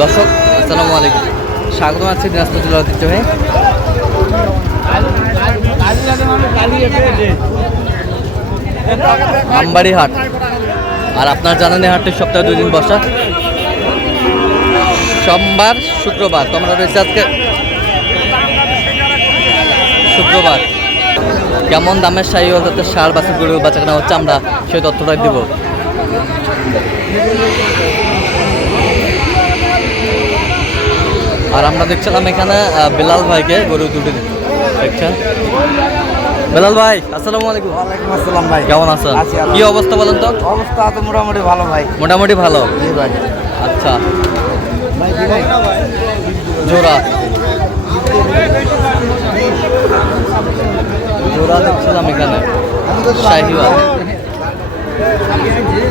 দর্শক, আসসালামু আলাইকুম। স্বাগত আছি দিনাজপুর জেলার ঐতিহ্যবাহী আমবাড়ি হাট আর আপনার জানেন এই হাটটি সপ্তাহে দুই দিন বসা। সোমবার, শুক্রবার। তোমরা রয়েছে আজকে শুক্রবার। কেমন দামের শাহী হতে সার বাছুর গরু বাচ্চা কেনা হচ্ছে, আমরা সেই তথ্যটাই দিব। আর আমরা দেখছিলাম এখানে বেলাল ভাইকে গরু দুটি দেখছেন? বেলাল ভাই আসসালামু আলাইকুম। ওয়ালাইকুম আসসালাম ভাই। কেমন আছেন? আছি, কি অবস্থা বলেন তো? অবস্থা তো মোটামুটি ভালো ভাই। মোটামুটি ভালো? জি ভাই। আচ্ছা। জোড়া। জোড়া দেখছিলাম এখানে। শাহিওয়াল।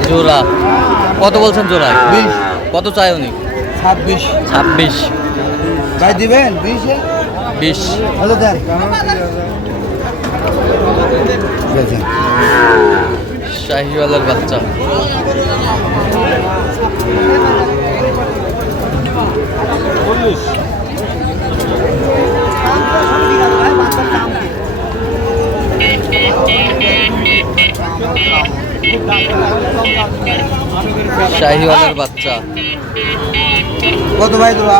জোড়া। কত বলছেন বিশ। কত চাই উনি? ছাব্বিশ। ছাব্বিশ। ভাই দিবেন? বিশে বিশ। হলো দেন। শাহিওয়ালের বাচ্চা। শাহিওয়ালের বাচ্চা। কত ভাই তোরা?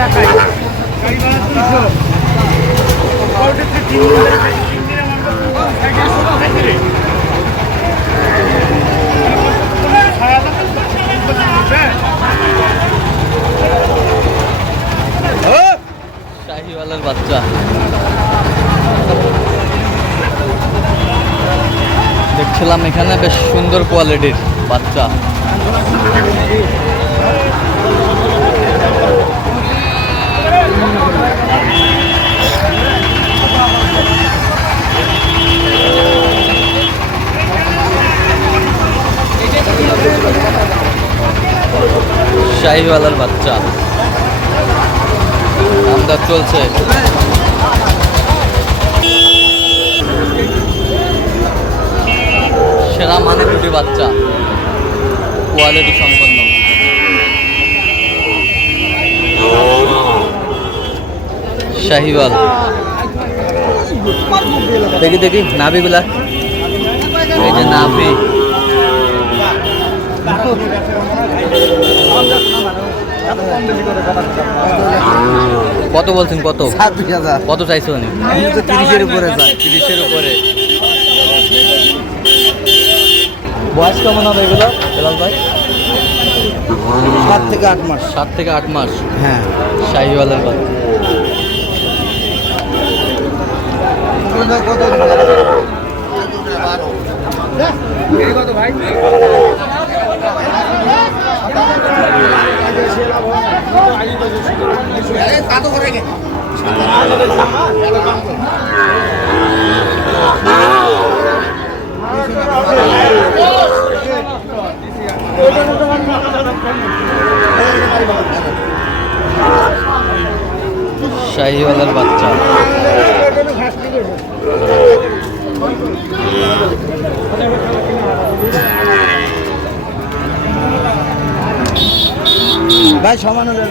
বাচ্চা শাহিওয়ালের বাচ্চা। দেখছিলাম এখানে বেশ সুন্দর কোয়ালিটির বাচ্চা। শাহিওয়ালার বাচ্চা। আমদার চলছে। সেরা মানে দুটি বাচ্চা। কোয়ালিটি সম্পন্ন। শাহিওয়াল। দেখি দেখি, নাভিগুলা। এই যে নাভি। কত বলছেন কত? কত চাইছো উনি? আমি তো তিরিশের উপরে তিরিশের উপরে। বয়স কেমন হবে এগুলো বেলাল ভাই? সাত থেকে আট মাস। সাত থেকে আট মাস? হ্যাঁ। শাহিওয়ালের বাচ্চা কত? শাহিওয়ালের ভাই সমান হলে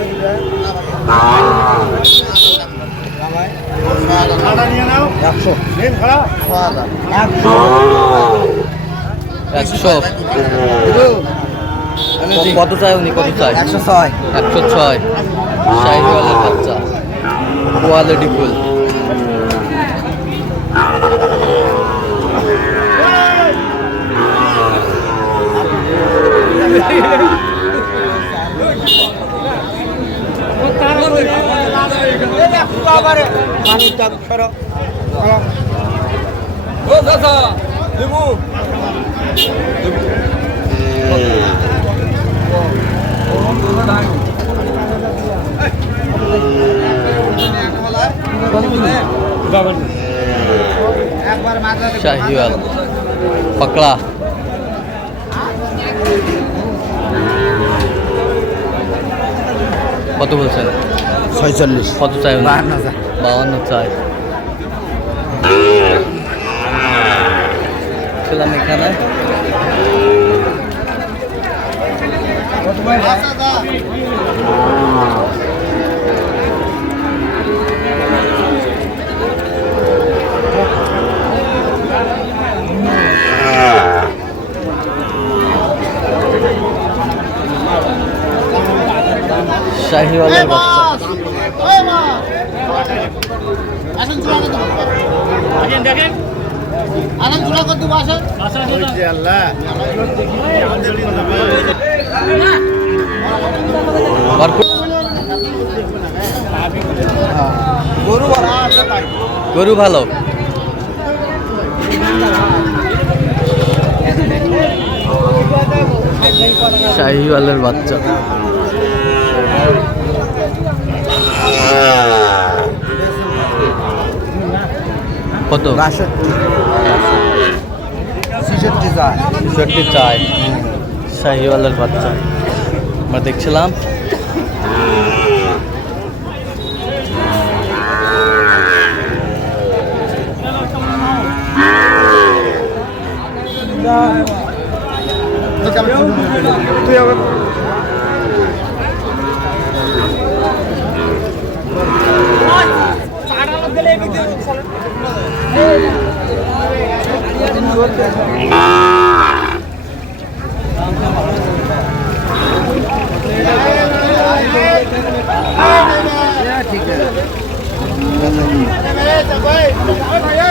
একশো। একশো। মানে কত চায় উনি? কত চায় একশো ছয়। একশো ছয়। শাহিওয়ালের বাচ্চা। Quality full. Yeah. মানুষ ও দাদা দেবু शाहीवाल पकड़ा কত বলছেন ছয়চল্লিশ কত চাই? বাহান্ন হাজার। বাউন্ন চাই ছিলাম এখানে শাহিওয়ালের বাচ্চা বারকো- গরু ওরা আছে তাই গরু ভালো। শাহিওয়ালের বাচ্চা। কত? বাষট্টি ছেষট্টি যায় ছেষট্টি চাই। শাহিওয়ালের বাচ্চা। আমরা দেখছিলাম।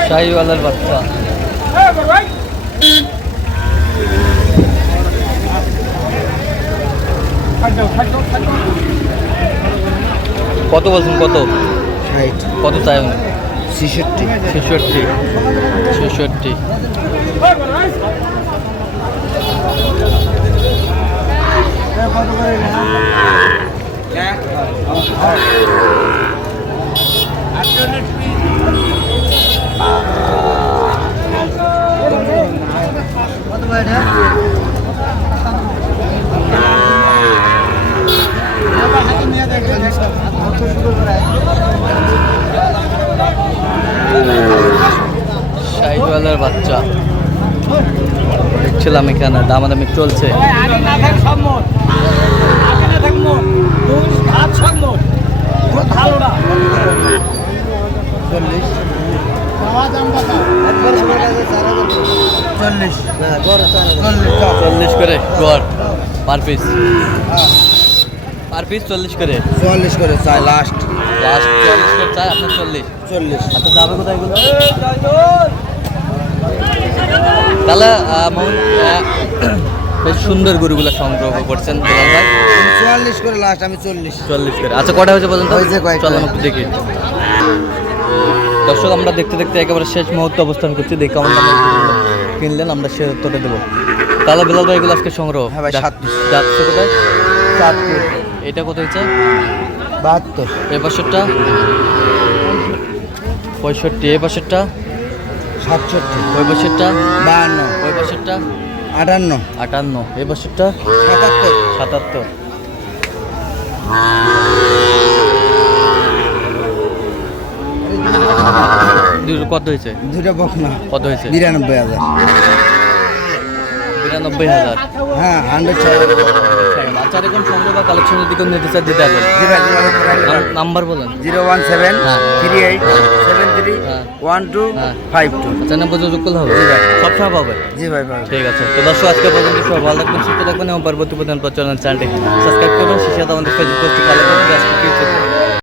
শাহিওয়ালের বাচ্চা। কত বলছেন কত? কত চাই ছেষট্টি। ছেষট্টি। ছেষট্টি। শাহিওয়ালের বাচ্চা দেখছিলাম এখানে দামাদামি চলছে আগে না থাক সব মত আগে না থাক মত দুধ ভাত সব মত খুব ভালো না চল্লিশ। চল্লিশ। করে গড় পার পিস পার পিস চল্লিশ করে। চল্লিশ করে চাই লাস্ট লাস্ট চল্লিশ করে চাই আপনার চল্লিশ। চল্লিশ। আচ্ছা যাবে কোথায় তাহলে বেশ সুন্দর গরুগুলো সংগ্রহ করছেন চুয়াল্লিশ করে লাস্ট আমি চল্লিশ। চল্লিশ করে। আচ্ছা কটা হয়েছে পর্যন্ত হয়েছে। চললাম একটু দেখি। দর্শক আমরা দেখতে দেখতে একেবারে শেষ মুহূর্তে অবস্থান করছি। দেখে কেমন কিনলেন আমরা সে উত্তরে দেবো। তাহলে বেলাল ভাই এগুলো আজকে সংগ্রহ? হ্যাঁ ভাই, সাত যাচ্ছে কোথায়? চাঁদপুর এটা কত হয়েছে? বাহাত্তর। এই পাশেরটা? পঁয়ষট্টি। এই পাশেরটা? সাতষট্টি। ওই পাশেরটা বাহান্ন। ওই পাশেরটা আটান্ন। আটান্ন। এই পাশেরটা সাতাত্তর। সাতাত্তর। কত হয়েছে? দুটো বকনা। কত হয়েছে? বিরানব্বই হাজার। বিরানব্বই হাজার। হ্যাঁ হান্ড্রেড আচ্ছা এরকম সংগ্রহ বা কেউ নিতে দিতে পারবেন নাম- নাম্বার বলেন। জিরো ওয়ান সেভেন হ্যাঁ। থ্রি এইট সেভেন থ্রি হ্যাঁ। ওয়ান টু হ্যাঁ। Five two. আচ্ছা নাম্বার যোগাযোগ করলে হবে? সবসময় পাবে জি ভাই ভাই। ঠিক আছে। তো দর্শক আজকে পর্যন্ত সবাই ভালো থাকবেন সুস্থ থাকবেন এবং পরবর্তী পর্যন্ত চ্যানেলটি সাবস্ক্রাইব করবেন। সেই সাথে আমাদের ফেসবুক পেজটি ফলো করবেন